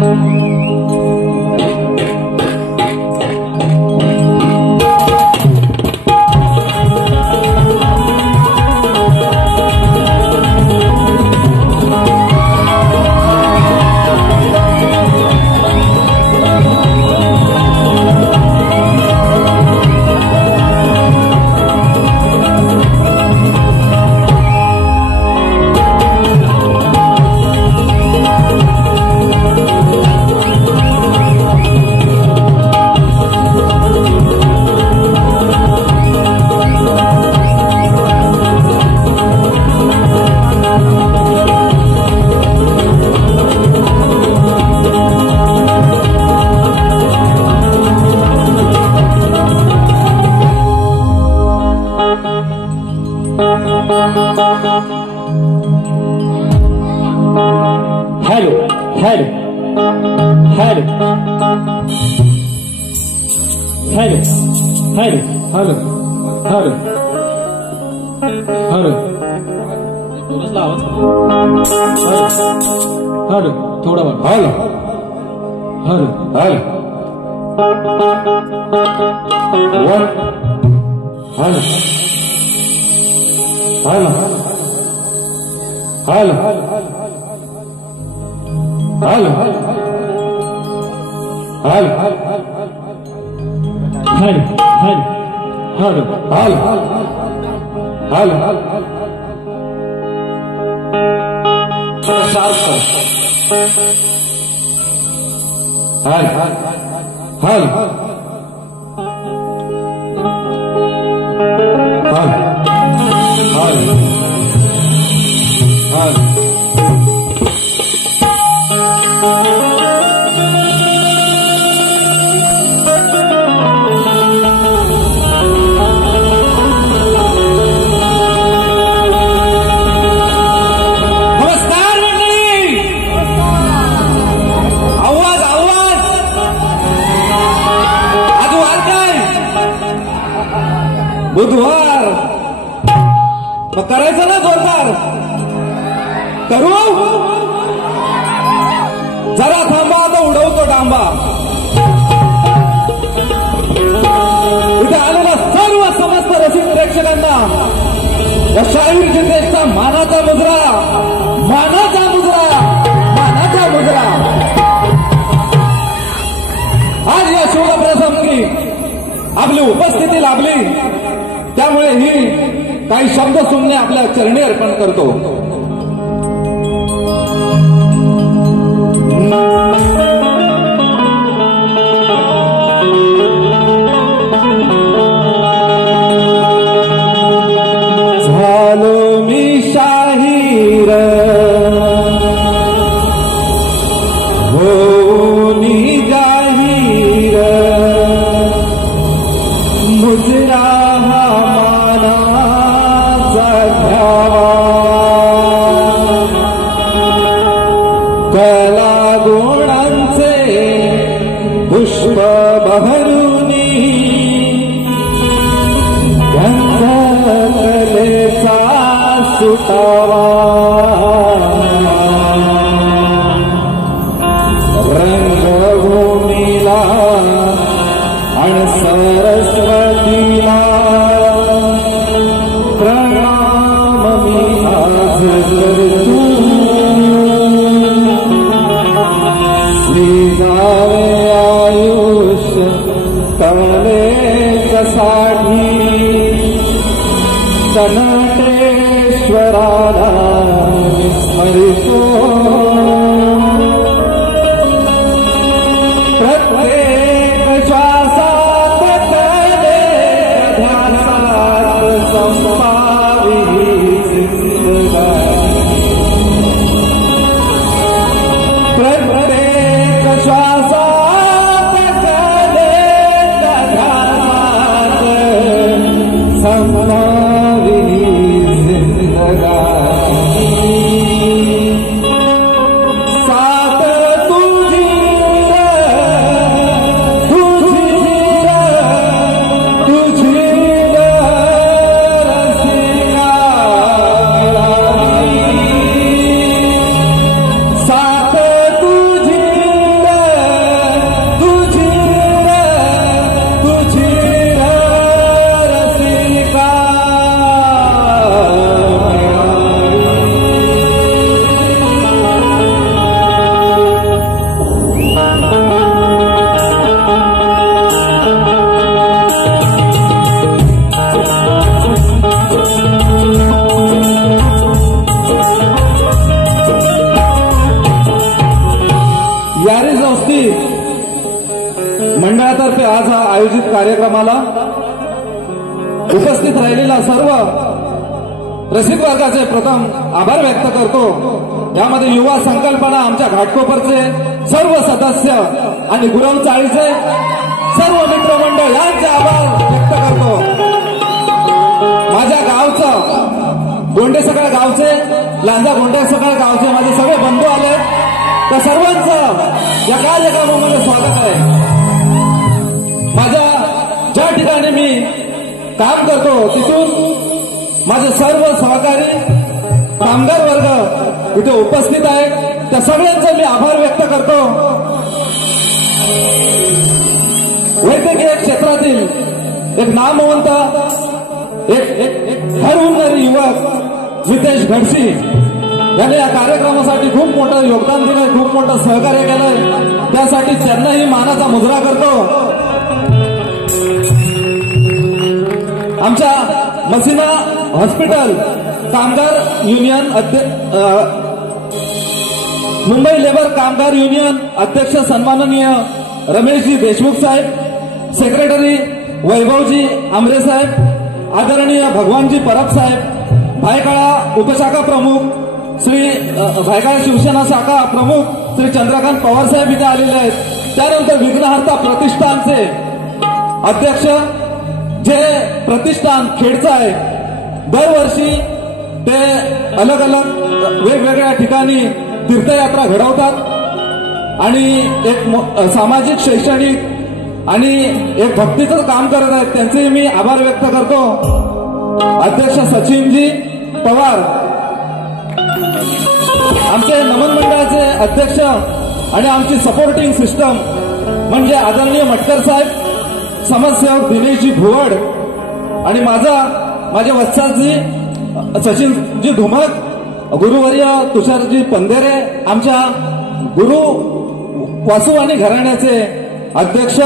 Hello hello hello hello hello hello hello hello hello थोड़ा बहुत hello hello hello hello hello hello hello hello hello hello hello hello साफ करो hello hello hello hello बुधवार मग करायचं ना जोरदार करू जरा थांबा आता उडवतो डांबा इथे आलेल्या सर्व समस्त रसिक प्रेक्षकांना या शाहीर जिल्ह्याचा मानाचा मुजरा मानाचा मुजरा मानाचा मुजरा आज या शुभप्रसंगी आपली उपस्थिती लाभली त्यामुळे ही काही शब्द सुमने आपल्या चरणी अर्पण करतो झालो मी शाहीर होनी जाहीर मुजरा कला गुणांचे पुष्प बहरुनी गंधलेचा सुटावा रंगभूमीला आणि सरस्वतीला प्रणाम मी आज करतो जावे आयुष्य कवलेसाठी सनटेश्वराला विस्मरितो प्रत्येक श्वासात कले ध्यासात संपावी जिंदगानी प्रत्येक श्वासात कले ध्यासात संपावी जिंदगानी साथ तुझी तुझी रसिका मंडळातर्फे आज हा आयोजित कार्यक्रमाला उपस्थित राहिलेला सर्व रसिक वर्गाचे प्रथम आभार व्यक्त करतो। यामध्ये युवा संकल्पना आमच्या घाटकोपरचे सर्व सदस्य आणि गुरव चाळीचे सर्व मित्रमंडळ यांचे आभार व्यक्त करतो। माझ्या गावचं गोंडे सकाळ गावचे लांजा गोंडे सकाळ गावचे माझे सगळे बंधू आले, त्या सर्वांचं या कार्यक्रमामध्ये स्वागत आहे। माझ्या ज्या ठिकाणी मी काम करतो तिथून माझे सर्व सहकारी कामगार वर्ग इथे उपस्थित आहेत, त्या सगळ्यांचे मी आभार व्यक्त करतो। वैद्यकीय क्षेत्रातील एक नामवंत एक हरहुन्नरी युवक मितेश घडसी यांनी या कार्यक्रमासाठी खूप मोठं योगदान दिलंय, खूप मोठं सहकार्य केलंय, त्यासाठी त्यांनाही मानाचा मुजरा करतो। आमच्या मसिना हॉस्पिटल कामगार युनियन मुंबई लेबर कामगार युनियन अध्यक्ष सन्माननीय रमेशजी देशमुख साहेब, सेक्रेटरी वैभवजी आमरे साहेब, आदरणीय भगवानजी परब साहेब, भायखळा उपशाखा प्रमुख श्री भायखळा शिवसेना शाखा प्रमुख श्री चंद्रकांत पवार साहेब इथे आलेले आहेत। त्यानंतर विघ्नहर्ता प्रतिष्ठानचे अध्यक्ष, जे प्रतिष्ठान खेडचं आहे, दरवर्षी ते अलग अलग वेगवेगळ्या ठिकाणी तीर्थयात्रा घडवतात आणि एक सामाजिक शैक्षणिक आणि एक भक्तीचं काम करत आहेत, त्यांचे मी आभार व्यक्त करतो। अध्यक्ष सचिनजी पवार, आमचे नमन मंडळाचे अध्यक्ष आणि आमची सपोर्टिंग सिस्टम म्हणजे आदरणीय मटकर साहेब, समाजसेवक दिनेशजी भुवड आणि माझे वत्साजी सचिनजी धुमक, गुरुवर्य तुषारजी पंधेरे, आमच्या गुरु वासुवाणी घराण्याचे अध्यक्ष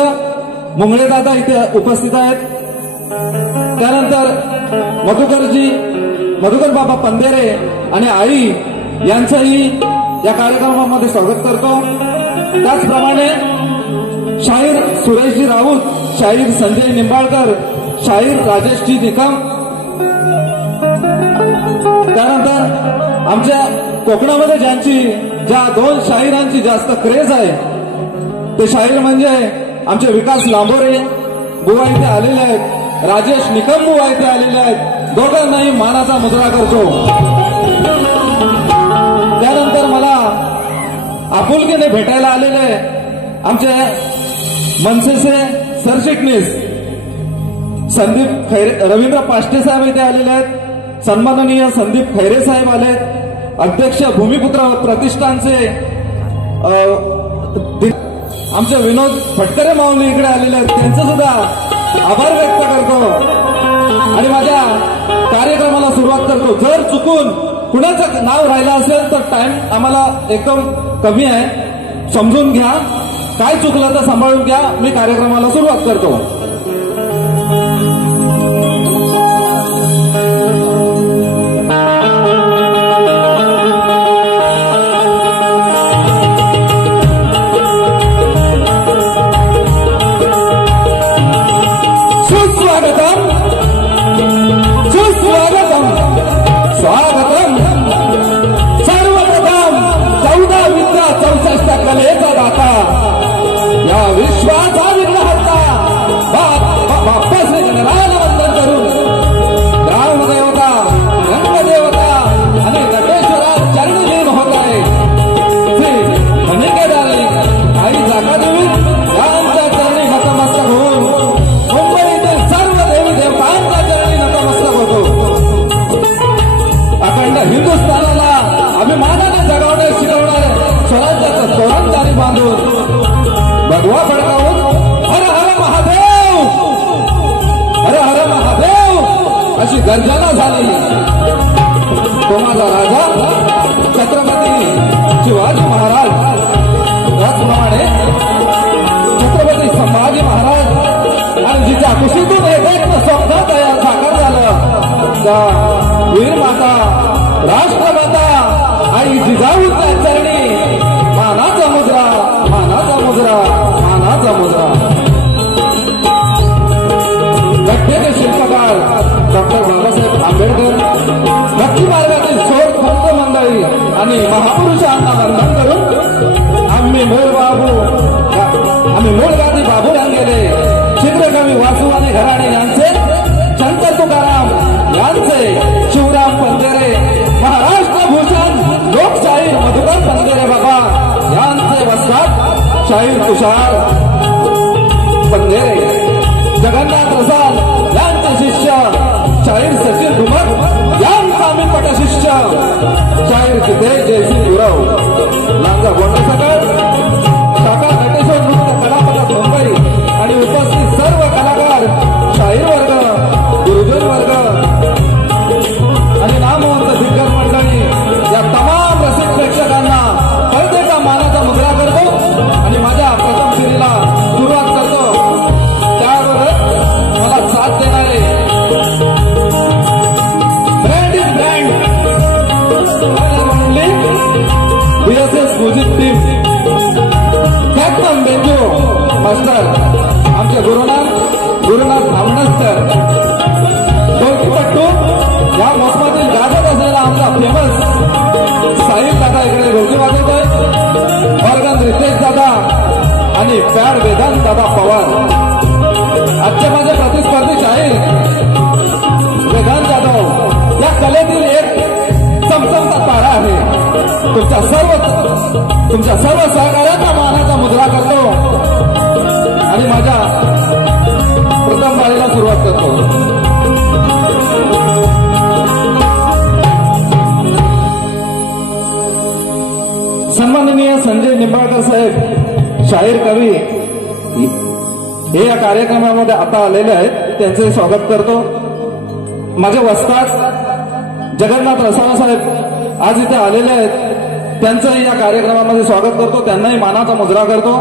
मुंगळेदादा इथे उपस्थित आहेत। त्यानंतर मधुकर बाबा पंधेरे आणि आई यांचंही या कार्यक्रमामध्ये स्वागत करतो। त्याचप्रमाणे शाहीर सुरेशजी राऊत, शाहीर संजय निंबाळकर, शाहीर राजेशजी निकम, त्यानंतर आमच्या कोकणामध्ये ज्या दोन शाहिरांची जास्त क्रेज आहे ते शाहीर म्हणजे आमचे विकास लांबोरे बुवा इथे आलेले आहेत, राजेश निकम बुवा इथे आलेले आहेत, दोघांनाही मानाचा मुजरा करतो। त्यानंतर मला आपुलकीने भेटायला आलेले आमचे मनसेचे सरचिटणीस संदीप खैरे, रवींद्र पाष्टे साहेब इथे आलेले आहेत, सन्माननीय संदीप खैरे साहेब आलेत, अध्यक्ष भूमिपुत्र प्रतिष्ठानचे आमचे विनोद फटकरे माऊली इकडे आलेले आहेत, त्यांचं सुद्धा आभार व्यक्त करतो आणि माझ्या कार्यक्रमाला सुरुवात करतो। जर चुकून कुणाचं नाव राहिलं असेल तर टाइम आम्हाला एकदम कमी आहे, समजून घ्या, काय चुकलं तर सांभाळून घ्या। मी कार्यक्रमाला सुरुवात करतो। स्वागतम सर्वप्रथम 14 विद्या 64 कलेचा दाता या विश्वाचा विघ्नहर्ता बाप्पा श्री गणरायाला वंदन करून ग्रामदेवता, रंगदेवता आणि नटेश्वरा चरणी लीन होत आहे। श्री धनिकेदारी आई जागादेवी यांच्या चरणी नतमस्तक होऊन मुंबईतील सर्व देवी देवतांच्या चरणी नतमस्तक होतो। अखंड हिंदुस्थानाला अभिमानाने जगवणे शिकवणारे स्वराज्याचं तोरणदारी बांधून भगवा फडकावून हर हर महादेव, हर हर महादेव अशी गर्जना झाली। तो माझा राजा छत्रपती शिवाजी महाराज, त्याचप्रमाणे छत्रपती संभाजी महाराज आणि जिच्या कुशीतून एक स्वप्न तयार साकार झालं त्या वीर माता राष्ट्रमाता आई जिजाऊच्या चरणी मानाचा मुजरा, मानाचा मुजरा। चरणांना वंदन करून आम्ही मूळगादी बाबूराव गेले चित्रकवी वासू आणि घराणे यांचे संत तुकाराम यांचे शिवराम पंधेरे महाराष्ट्र भूषण लोकशाहीर मधुकर पंधेरे बाबा यांचे वस्तात शाहीर तुषार पंधेरे जगन्नाथ रसाल यांचे शिष्य शाहीर सचिन धुमक यांचा आम्ही पटशिष्य शाहीर सिद्धेश जयसिंग गुरव यांचा गोंड सकळ शाखा नटेश्वर नृत्य कला पथक मुंबई आणि उपस्थित सर्व कलाकार शाहीर वर्ग गुरुजन वर्ग आणि नामवंत दिग्गज मंडळी या तमाम रसिक प्रेक्षकांना प्रत्येका मानाचा मुद्रा करतो आणि माझ्या प्रथम फेरीला सुरुवात करतो. त्याबरोबर मला साथ देणारे brand is brand BSS music team captain banjo master आमचे गुरुनाथ भावनस्कर ढोलकीपट्टू या मोसमातील गाजत असलेला आमचा फेमस साहिल दादा इकडे ढोलकी वाजवतोय ऑर्गन रितेश दादा आणि पॅड वेदांत दादा पवार. आजचे माझे प्रतिस्पर्धी शाहीर वेदांत जाधव या कलेतील एक चमचमता तारा आहे. तुमच्या सर्व सहकार्याचा मानाचा मुद्रा करतो आणि माझ्या प्रथम बाळीला सुरुवात करतो. सन्माननीय संजय निंबाळकर साहेब शाहीर कवी हे या कार्यक्रमामध्ये आता आलेले आहेत त्यांचे स्वागत करतो. माझे वस्ताद जगन्नाथ रसाळ साहेब आज इथे आलेले आहेत त्यांचंही या कार्यक्रमामध्ये स्वागत करतो त्यांनाही मानाचा मुजरा करतो.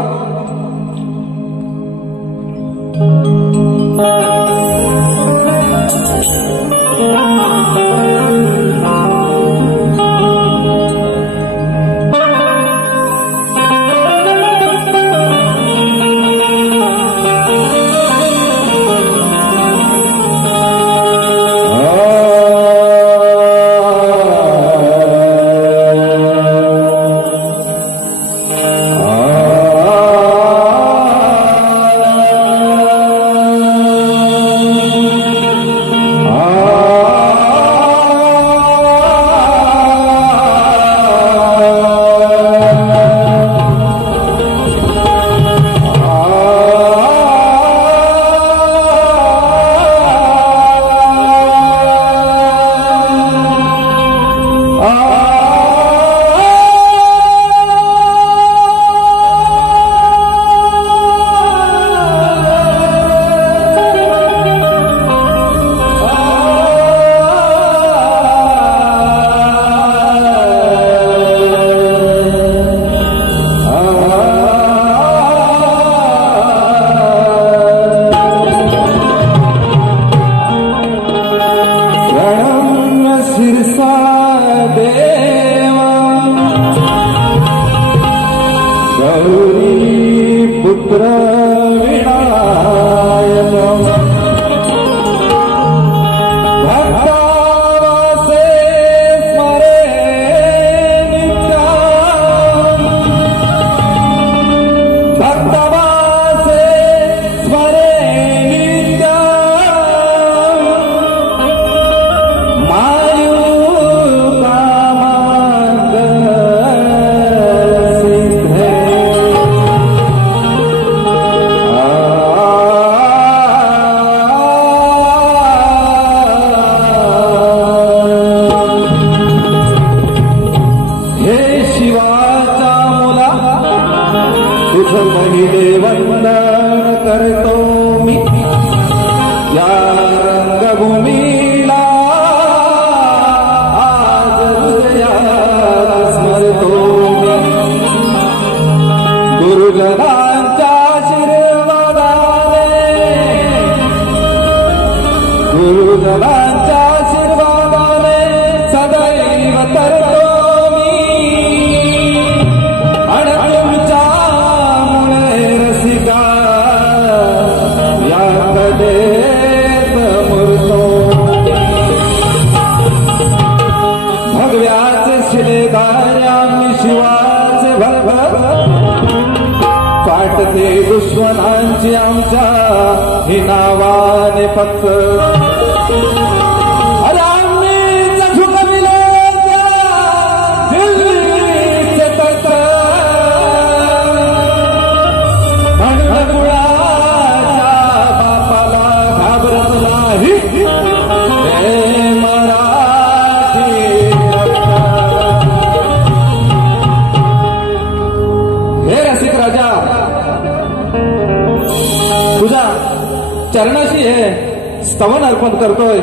वाटते दुश्मनांची आमच्या ही नावाने फक्त तुझ्या चरणाशी हे स्तवन अर्पण करतोय.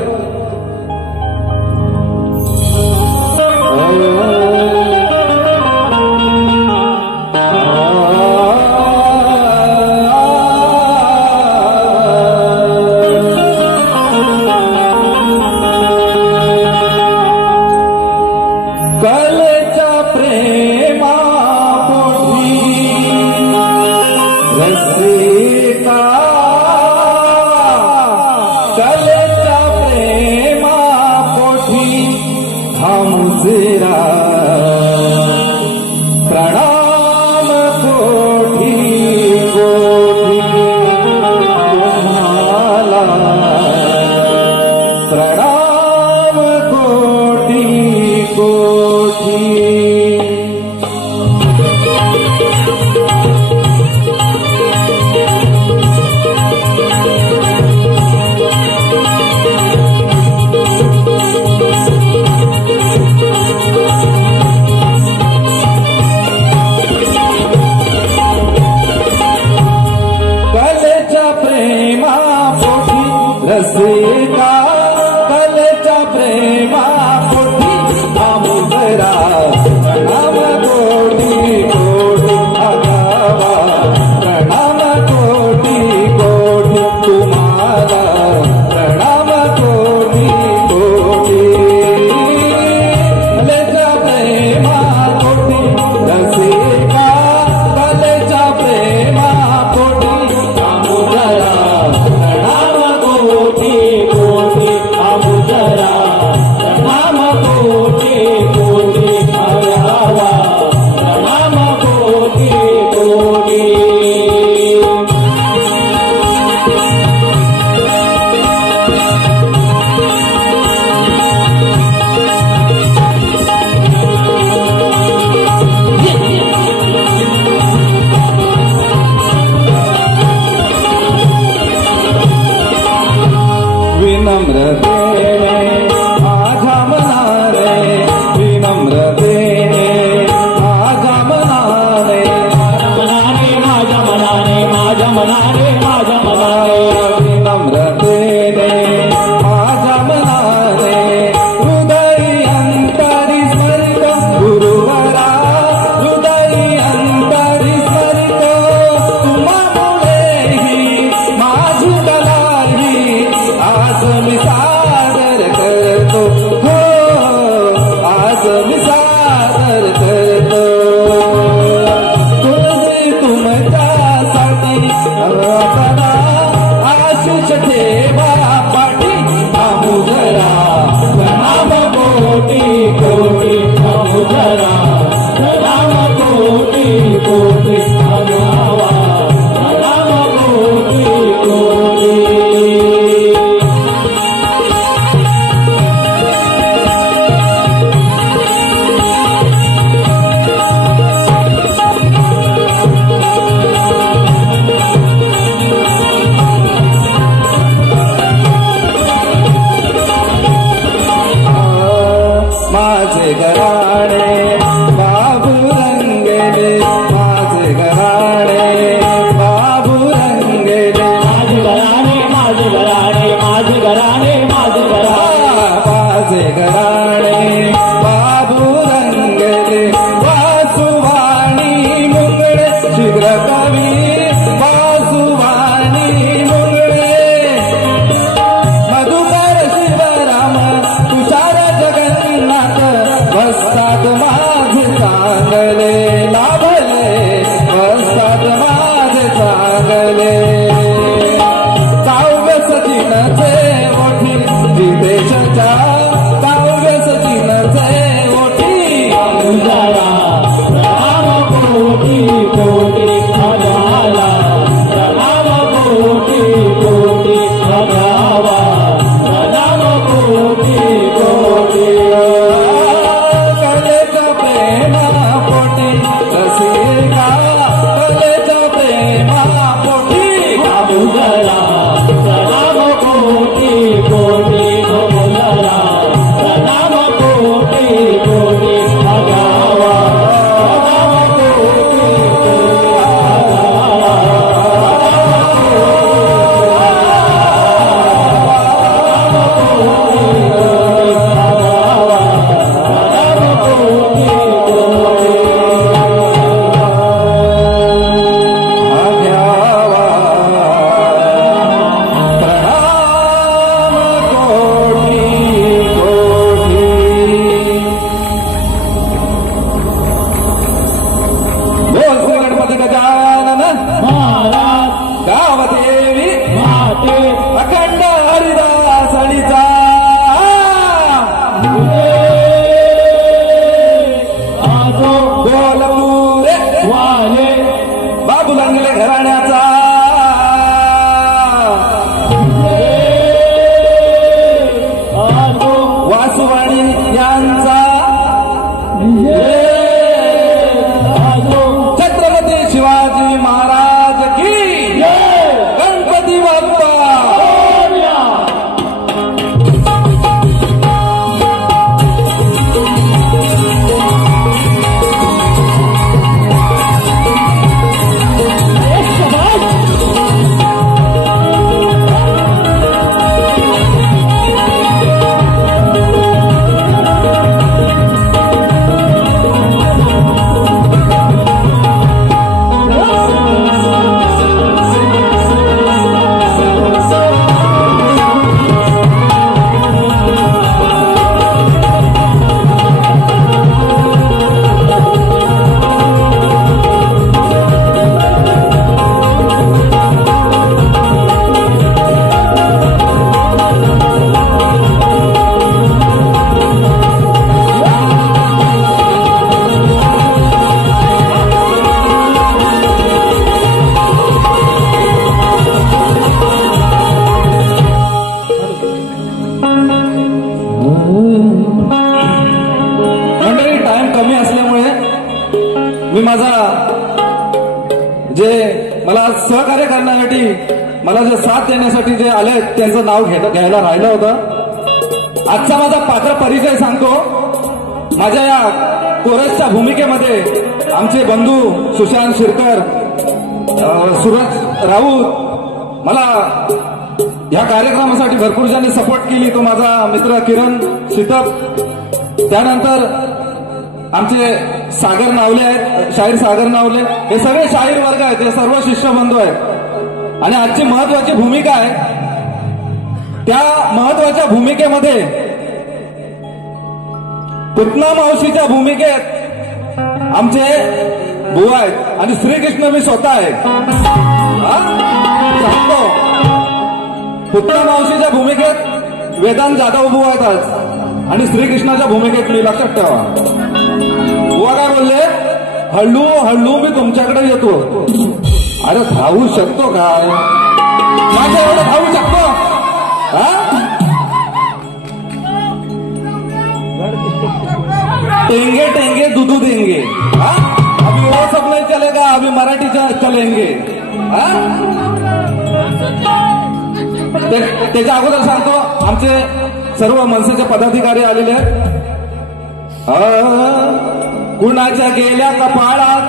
कलेच्या प्रेमा रसिका कलेच्या प्रेमा पोठी थांबुजिरा प्रणाम कोठी कोठी तुम्हाला प्रणाम कोठी कोठी. घराण्याचा वासुवाणी यांचा छत्रपती शिवाजी महाराज की गणपती बाप्पा मी माझा जे मला सहकार्य करण्यासाठी मला जे साथ देण्यासाठी जे आले त्यांचं नाव घ्यायला राहिलं होतं. आजचा माझा पात्र परिचय सांगतो. माझ्या या कोरसच्या भूमिकेमध्ये आमचे बंधू सुशांत शिरकर, सूरज राऊत मला या कार्यक्रमासाठी भरपूर ज्यांनी सपोर्ट केली तो माझा मित्र किरण सितप, त्यानंतर आमचे सागर नावले आहेत, शाहीर सागर नावले, हे सगळे शाहीर वर्ग आहेत, हे सर्व शिष्यबंधू आहेत. आणि आजची महत्वाची भूमिका आहे. त्या महत्वाच्या भूमिकेमध्ये पुतना मावशीच्या भूमिकेत आमचे बुवा आहेत आणि श्रीकृष्ण मी स्वतः आहे. सांगतो, पुतना मावशीच्या भूमिकेत वेदांत जाधव बुवा आहेत आज आणि श्रीकृष्णाच्या भूमिकेत मी. लक्षात ठेवा. बुवा काय बोलले, हळू हळू मी तुमच्याकडे येतो. अरे धावू शकतो काय? माझ्या एवढं धावू शकतो? टेंगे टेंगे दूधू देंगे. अभी वो सब नहीं चलेगा, अभी मराठी चलेंगे. त्याच्या अगोदर सांगतो, आमचे सर्व मनसेचे पदाधिकारी आलेले आहेत. कुणाच्या गेल्या कपाळात,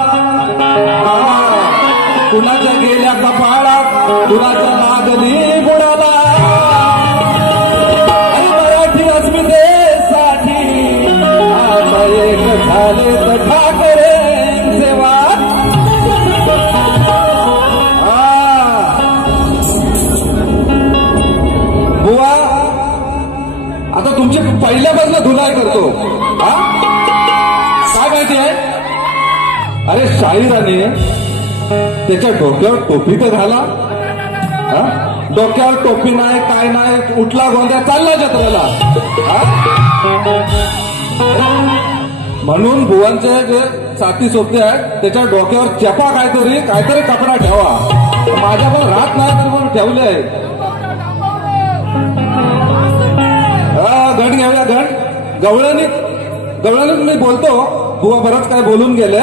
कुणाच्या गेल्या कपाळात, कुणाच्या लागली बुडाला. मराठी अस्मितेसाठी आता एक झाले तर ठाकरेंचे वाद. बुवा आता तुमची पहिल्यापासून धुलाई करतो. काय माहिती आहे? अरे शाहिराने त्याच्या डोक्यावर टोपी तर घाला. डोक्यावर टोपी नाही, काय नाही, उठला गोंद्या चालला जत्रेला. म्हणून बुवांचे जे साथी सोबते आहेत त्याच्या डोक्यावर चपा काहीतरी कपडा ठेवा. माझ्या पण राहत नाही तरी म्हणून ठेवले आहे. गण घेऊया, गण गवळणीत मी बोलतो. बुवा बरंच काय बोलून गेले.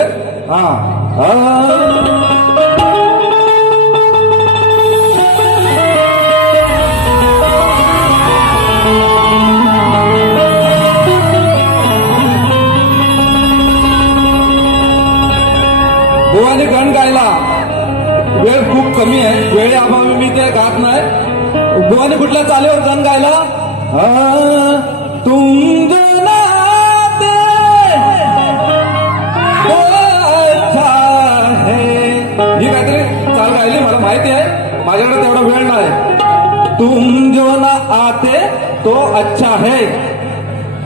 बुवाने गण गायला. वेळ खूप कमी आहे, वेळेअभावी मी ते गात नाही. बुवाने कुठल्या चालीवर गण गायला, तुम जो नाते तो अच्छा है. ही काहीतरी चाल गायली, मला माहिती आहे, माझ्याकडे तेवढा वेळ नाही. तुम जो ना आते तो अच्छा है.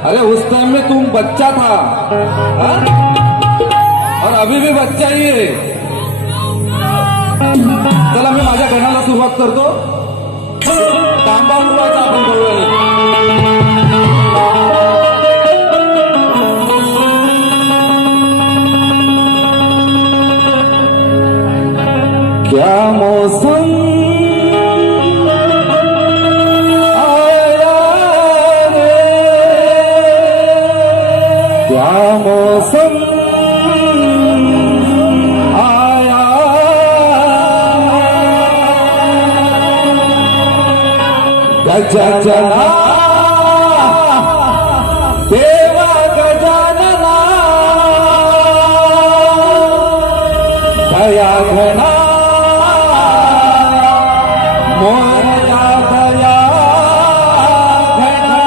अरे उस टाइम में तुम बच्चा था और अभी भी बच्चा ही है. चला मी माझ्या गणाला सुरुवात करतो. तांबा उडवायचा आपण बोलूया. क्या क्या मौसम आया रे, क्या मौसम आया, गजानना देवा गजानना दया घना मोरया दया घना।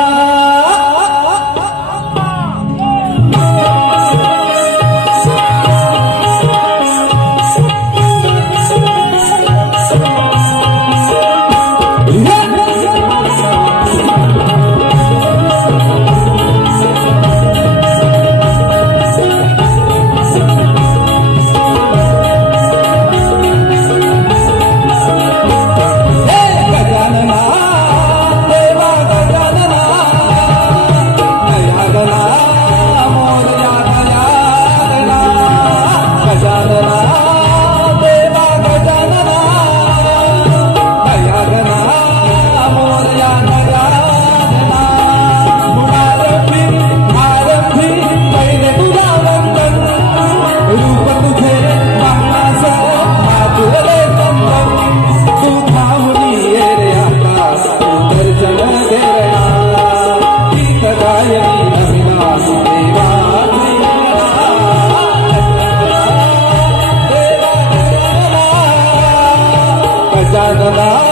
गणा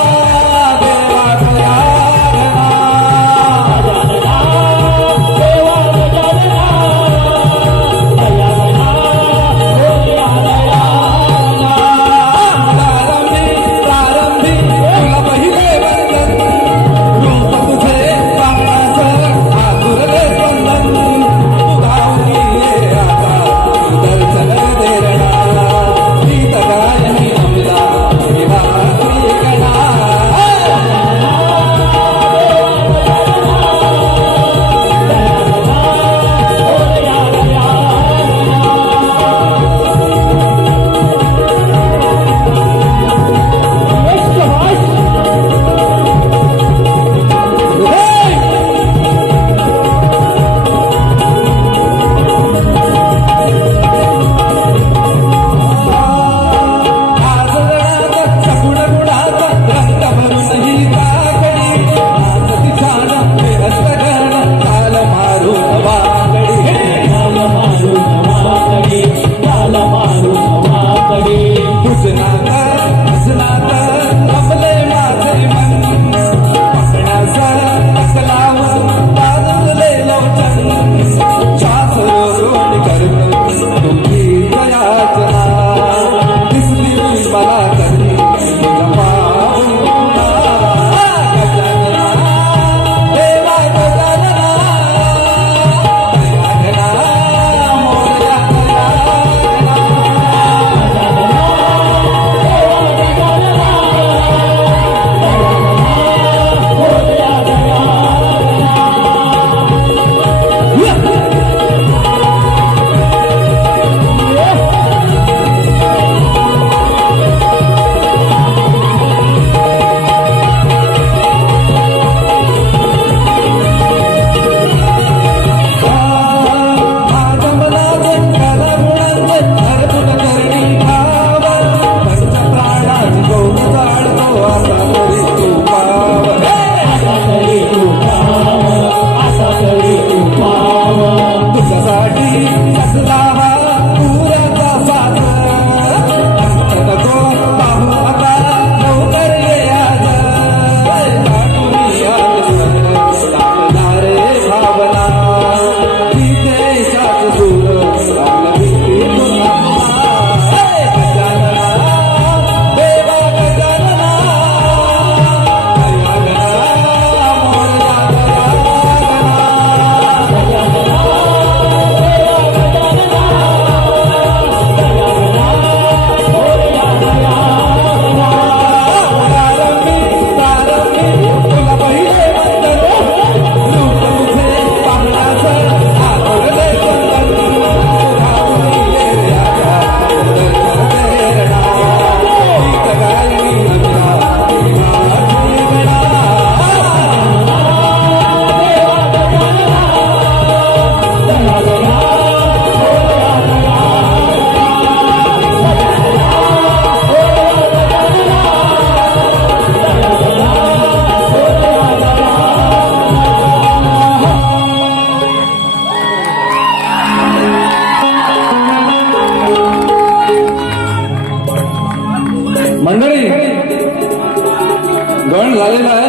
गण झालेला आहे.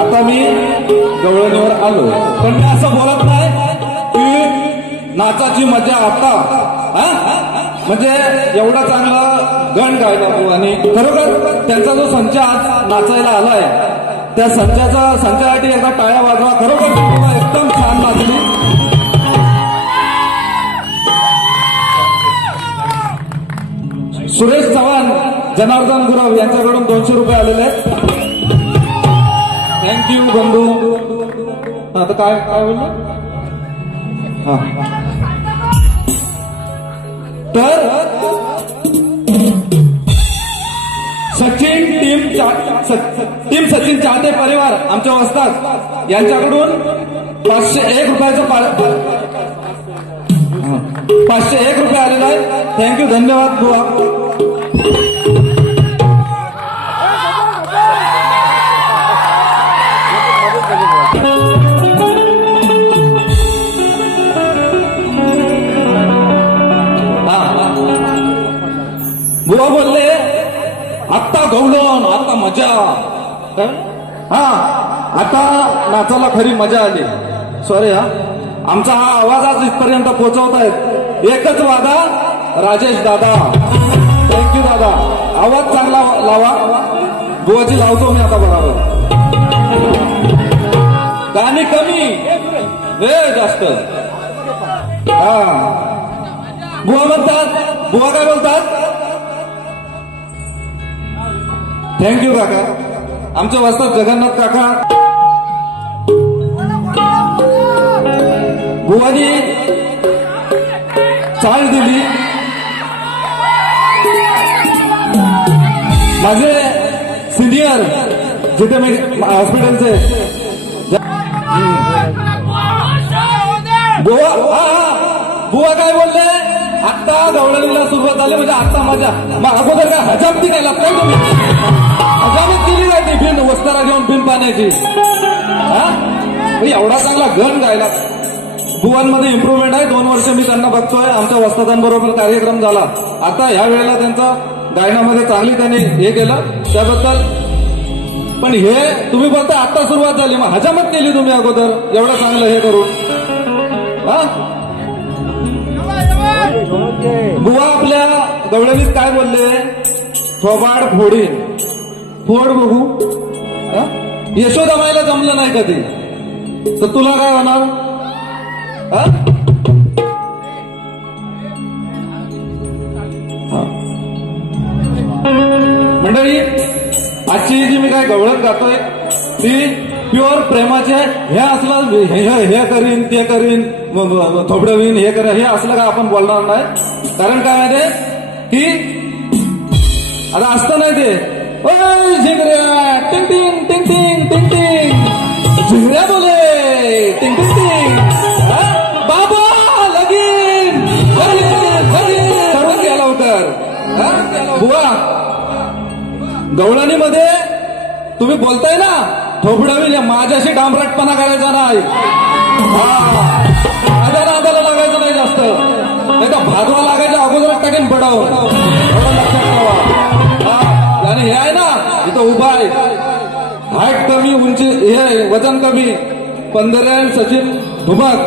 आता मी गवळणीवर आलो, पण मी असं बोलत नाही की नाचाची मजा आता म्हणजे एवढा चांगला गण गायला तो. आणि खरोखर त्यांचा जो संच आज नाचायला आलाय त्या संचासाठी एकदा टाळ्या वाजवा. खरोखर एकदम छान नाचली. सुरेश चव्हाण, जनार्दन गुरव यांच्याकडून 200 रुपये आलेले आहेत. थँक्यू बंधू. आता काय काय बोललो. तर टीम सचिन चाहते परिवार आमच्या वस्तात यांच्याकडून 501 रुपयाचं 501 रुपये आलेला आहे. थँक्यू, धन्यवाद बुवा. बुवा बोलले आत्ता गवलन, आता मजा. हा, आता नाचाला खरी मजा आली. सॉरी हा, आमचा हा आवाज आज इथपर्यंत पोहोचवतायत. एकच वादा, राजेश दादा. थँक्यू दादा. आवाज चांगला लावा. बुवाची लावतो मी आता बरोबर. गाणी कमी, वेळ जास्त. हा, बुवा म्हणतात. बुवा काय बोलतात. थँक्यू काका. आमच्या वाजतात जगन्नाथ काका. बुवानी चाल दिली. माझे सिनियर जिथे मी हॉस्पिटलचे बुवा काय बोलले. आत्ता गवळणीला सुरुवात झाली म्हणजे आता माझ्या मग अगोदर काय हजामती काय लागतंय तुम्ही. हजामत केली जाते बिन वस्तारा घेऊन बिन पाण्याची. एवढा चांगला गण गायला. बुवांमध्ये इम्प्रुव्हमेंट आहे. 2 वर्ष मी त्यांना बघतोय. आमच्या वस्तादांबरोबर कार्यक्रम झाला. आता ह्या वेळेला त्यांचा गायनामध्ये चांगली त्यांनी हे केलं त्याबद्दल. पण हे तुम्ही बोलता आता सुरुवात झाली, मग हजामत केली तुम्ही अगोदर एवढं चांगलं हे करून. बुवा आपल्या गवळणीत काय बोलले. थोबाड फोडीन. फोड बघू. यशोदामाईला जमलं नाही कधी, तर तुला काय होणार. मंडळी, आजची जी मी काय गवळण गातोय ती प्युअर प्रेमाची आहे. हे असलं हे करीन ते करीन थोबडं विन हे करेन हे असलं काय आपण बोलणार नाही. कारण काय माहितीये की आता असतं नाही ते. झिंगऱ्या टिंग टिंग टिंग टिंग टिंग टिंग झिंगऱ्या बोले टिंग टिंग टिंग. बाबा लगीन सर्व लवकर. बुवा गवळणीमध्ये तुम्ही बोलताय ना थोबडावी माझ्याशी डांबराटपणा करायचा नाही. माझ्या नादाला लागायचं नाही जास्त, नाही तर भाजवा लागायच्या अगोदरच टाकेन पडावं. एवढं लक्षात ठेवा. आणि हे आहे ना इथं उभा आहे, हाईट कमी उंची हे वजन कमी, पंधरे सचिन धुमक,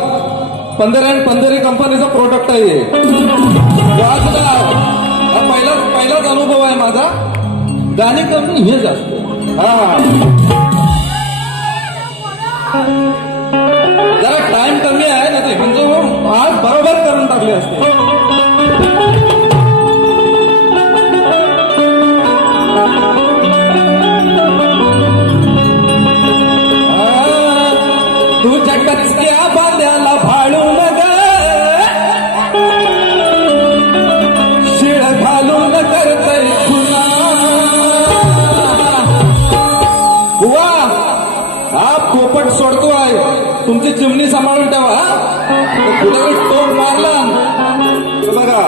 पंधरी कंपनीचं प्रोडक्ट आहे. पहिलाच अनुभव आहे माझा. गाणी कमी हे जास्त. जरा टाइम कमी आहे ना ते म्हणजे आज बरोबर करून टाकले असते. तुझ्या कचक्या बांध्याला भाळून ग शिळ घालून करतय खुना. बुवा हा पोपट सोडतोय, तुमची चिमणी सांभाळून ठेवा. कुठे टोक मारला बघा.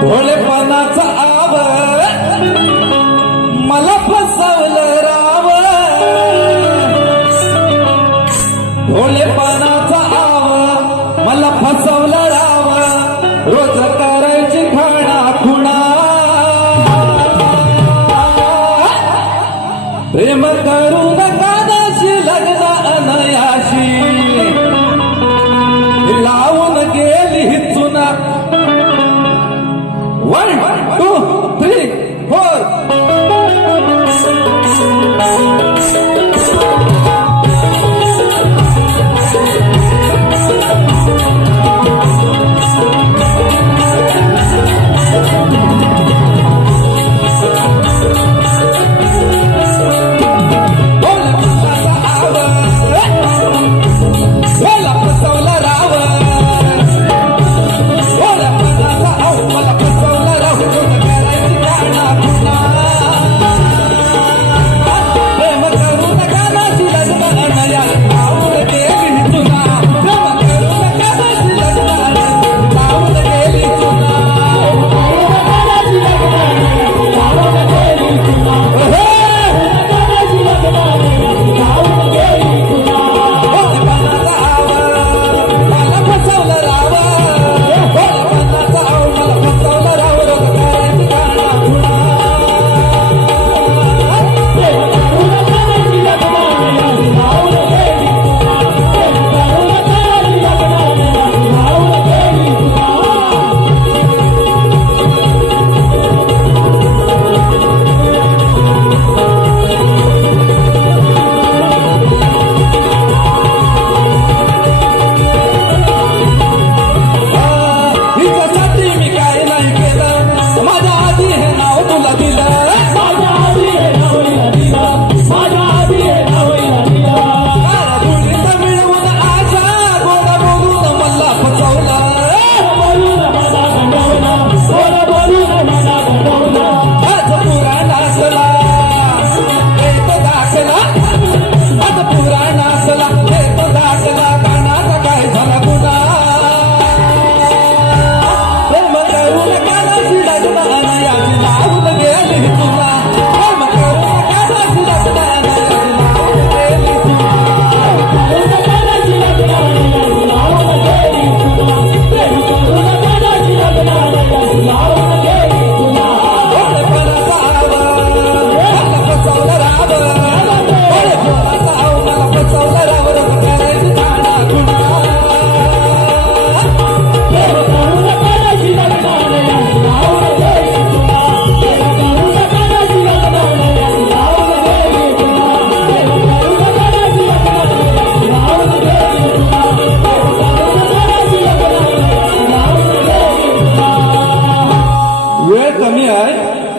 भोळेपणाचा आव मला फसवलं राव. भोळेपणाचा आव मला फसवलं राव. रोज करायची खाणा खुणा.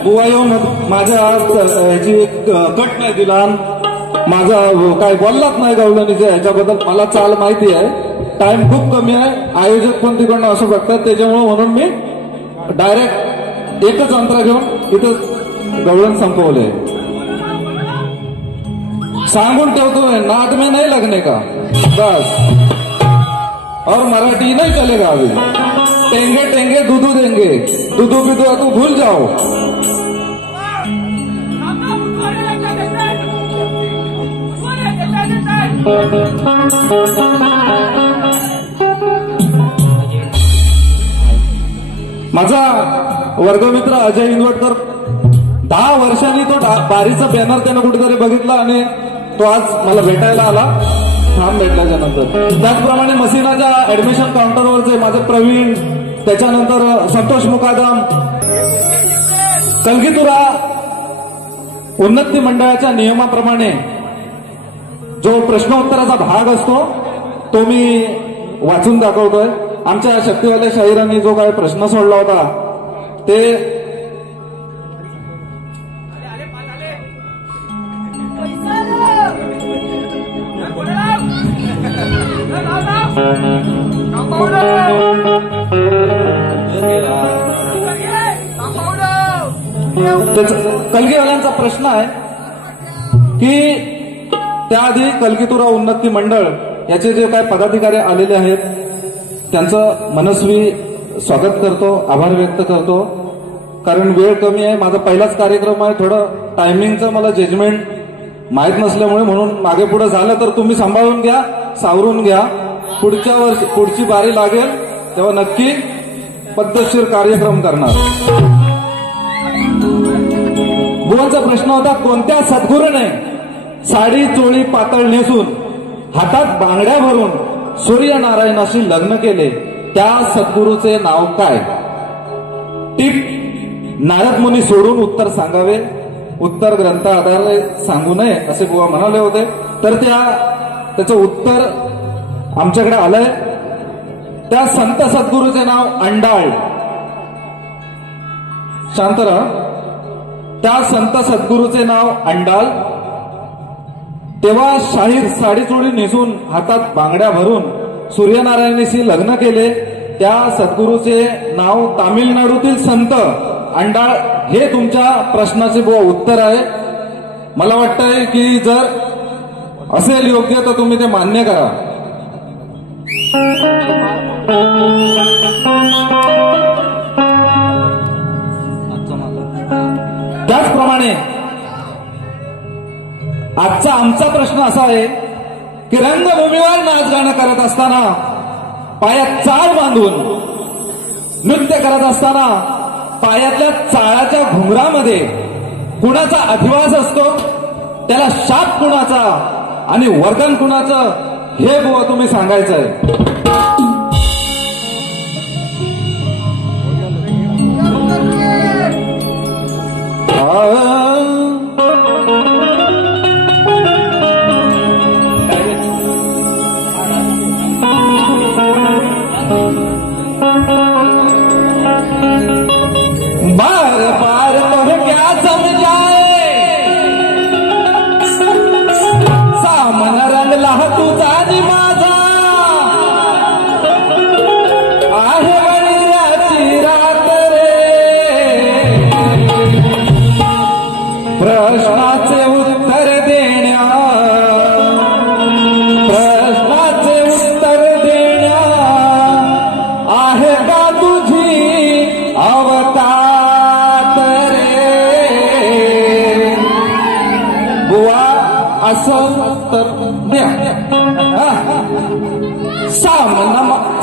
बुवा येऊन माझ्या ह्याची एक कट नाही दिला, माझा काय बोललाच नाही गवळणीच्या ह्याच्याबद्दल. मला चाल माहिती आहे, टाइम खूप कमी आहे, आयोजक पण तिकडनं असं बघतात, त्याच्यामुळे म्हणून मी डायरेक्ट एकच अंतर घेऊन इथं गवळण संपवले. सांगून ठेवतोय, नाद में नहीं लगने का बस, और मराठी नहीं चलेगा अभी. टेंगे टेंगे दूधू देंगे, दूधू बिदू तू भूल जाओ. माझा वर्गमित्र अजय इंगवटकर 10 वर्षांनी तो बारीचा बॅनर त्यानं कुठेतरी बघितला आणि तो आज मला भेटायला आला, थांब भेटल्याच्या नंतर. त्याचप्रमाणे मसिनाच्या ऍडमिशन काउंटरवरचे माझे प्रवीण, त्याच्यानंतर संतोष मुकादम, कलगीतुरा उन्नती मंडळाच्या नियमाप्रमाणे जो प्रश्नोत्तराचा भाग असतो तो मी वाचून दाखवतोय. आमच्या शक्तीवाल्या शाहिरांनी जो काही प्रश्न सोडला होता ते कलगीवाल्यांचा प्रश्न आहे की त्याआधी कलगीतुरा उन्नती मंडळ याचे जे काही पदाधिकारी आलेले आहेत त्यांचं मनस्वी स्वागत करतो, आभार व्यक्त करतो. कारण वेळ कमी आहे, माझा पहिलाच कार्यक्रम आहे, थोडं टायमिंगचं मला जजमेंट माहीत नसल्यामुळे म्हणून मागे पुढे झालं तर तुम्ही सांभाळून घ्या, सावरून घ्या. पुढच्या वर्षी पुढची बारी लागेल तेव्हा नक्की पद्धतशीर कार्यक्रम करणार. बुवांचा प्रश्न होता, कोणत्या सद्गुरूने साडी चोळी पातळ नेसून हातात बांगड्या भरून सूर्यनारायणाशी लग्न केले, त्या सद्गुरूचे नाव काय? टिप, नारद मुनी सोडून उत्तर सांगावे, उत्तर ग्रंथ आधारे सांगू नये असे बुवा म्हणाले होते. तर त्याचं उत्तर आमच्याकडे आलंय. त्या संत सद्गुरूचे नाव अंडाळ. शांत राहा. त्या संत सद्गुरूचे नाव अंडाळ. तेव्हा शाहीर साडी चोळी नेसून हातात बांगड्या भरून सूर्यनारायणाशी लग्न केले, त्या सद्गुरूचे नाव तामिळनाडूतील संत अंडाळ. हे तुमच्या प्रश्नाचे बुवा उत्तर आहे. मला वाटतंय की जर असेल योग्य तर तुम्ही ते मान्य करा. त्याचप्रमाणे आजचा आमचा प्रश्न असा आहे की रंगभूमीवर नाच गाणं करत असताना पायात चाळ बांधून नृत्य करत असताना पायातल्या चाळाच्या घुंगरामध्ये कुणाचा अधिवास असतो, त्याला शाप कुणाचा आणि वरदान कुणाचं, हे बुवा तुम्ही सांगायचंय. बार बार तो क्या समझाए, सामन रंगला तुझा नि माझा, आहे वडिराची रात रे, प्रश्नाचे उत्तर देण्या, प्रश्नाचे उत्तर देण्या, आहे का तुझी अवतार असं तर द्या.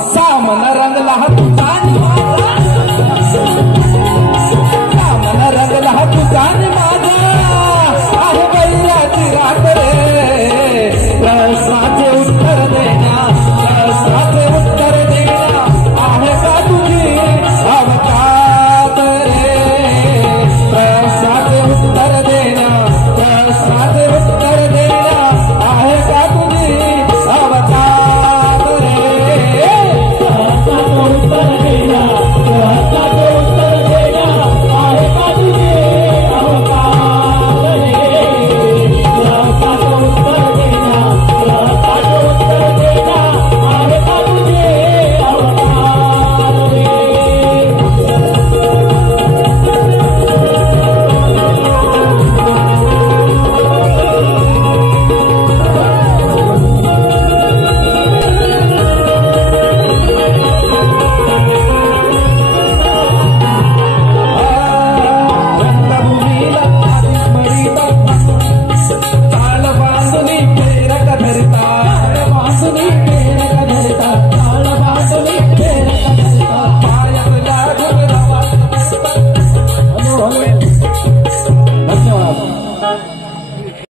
सामन रंगला तुझा